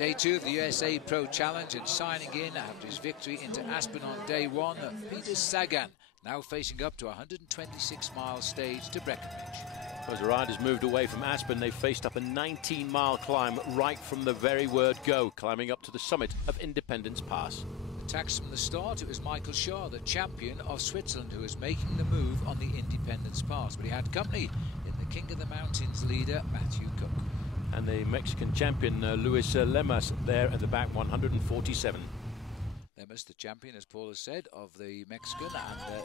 Day 2 of the USA Pro Challenge, and signing in after his victory into Aspen on day 1, Peter Sagan, now facing up to 126-mile stage to Breckenridge. As the riders moved away from Aspen, they faced up a 19-mile climb right from the very word go, climbing up to the summit of Independence Pass. Attacks from the start, it was Michael Shaw, the champion of Switzerland, who was making the move on the Independence Pass, but he had company in the King of the Mountains leader, Matthew Cook. And the Mexican champion, Luis Lemas, there at the back, 147. Lemas, the champion, as Paul has said, of the Mexican, and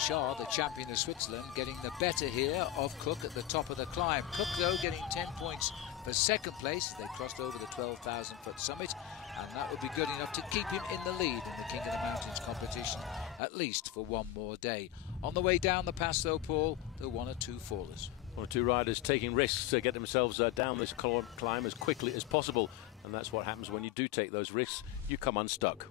Shaw, the champion of Switzerland, getting the better here of Cook at the top of the climb. Cook, though, getting 10 points for second place as they crossed over the 12,000-foot summit, and that would be good enough to keep him in the lead in the King of the Mountains competition, at least for one more day. On the way down the pass, though, Paul, there were one or two fallers. One or two riders taking risks to get themselves down this climb as quickly as possible, and that's what happens when you do take those risks. You come unstuck.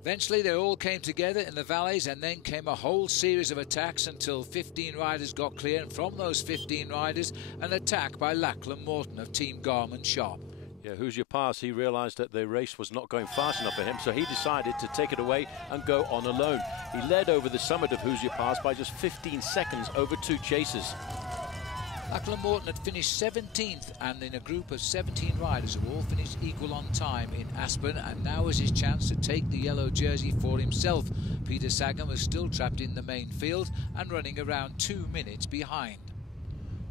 Eventually they all came together in the valleys, and then came a whole series of attacks until 15 riders got clear, and from those 15 riders an attack by Lachlan Morton of Team Garmin Sharp. Yeah, Hoosier Pass, he realised that the race was not going fast enough for him, so he decided to take it away and go on alone. He led over the summit of Hoosier Pass by just 15 seconds over two chasers. Lachlan Morton had finished 17th, and in a group of 17 riders who all finished equal on time in Aspen, and now was his chance to take the yellow jersey for himself. Peter Sagan was still trapped in the main field and running around 2 minutes behind.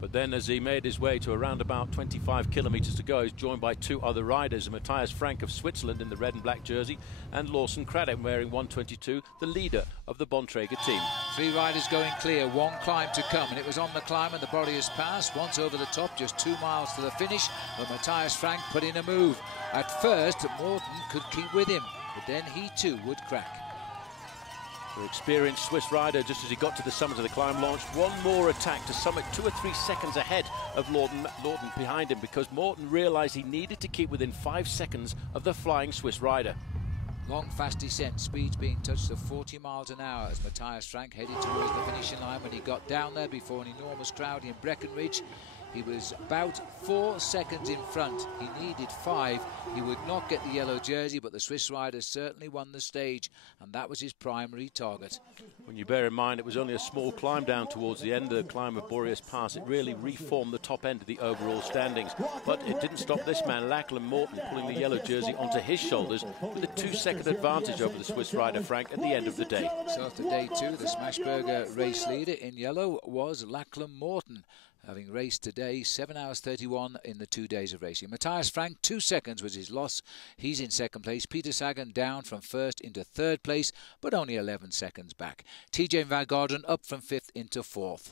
But then as he made his way to around about 25 kilometres to go, he's joined by two other riders, Matthias Frank of Switzerland in the red and black jersey, and Lawson Craddock wearing 122, the leader of the Bontrager team. 3 riders going clear, 1 climb to come, and it was on the climb and the Boreas Pass, once over the top, just 2 miles to the finish, but Matthias Frank put in a move. At first, Morton could keep with him, but then he too would crack. The experienced Swiss rider, just as he got to the summit of the climb, launched one more attack to summit 2 or 3 seconds ahead of Lawton behind him, because Morton realised he needed to keep within 5 seconds of the flying Swiss rider. Long, fast descent, speeds being touched of 40 miles an hour as Matthias Frank headed towards the finishing line. When he got down there before an enormous crowd in Breckenridge, he was about 4 seconds in front. He needed 5. He would not get the yellow jersey, but the Swiss rider certainly won the stage, and that was his primary target. When you bear in mind it was only a small climb down towards the end of the climb of Boreas Pass, it really reformed the top end of the overall standings. But it didn't stop this man, Lachlan Morton, pulling the yellow jersey onto his shoulders with a 2-second advantage over the Swiss rider Frank at the end of the day. So after day 2, the Smashburger race leader in yellow was Lachlan Morton, having raced today 7 hours 31 in the 2 days of racing. Matthias Frank, 2 seconds was his loss. He's in second place. Peter Sagan down from first into third place, but only 11 seconds back. TJ Van Garderen up from 5th into 4th.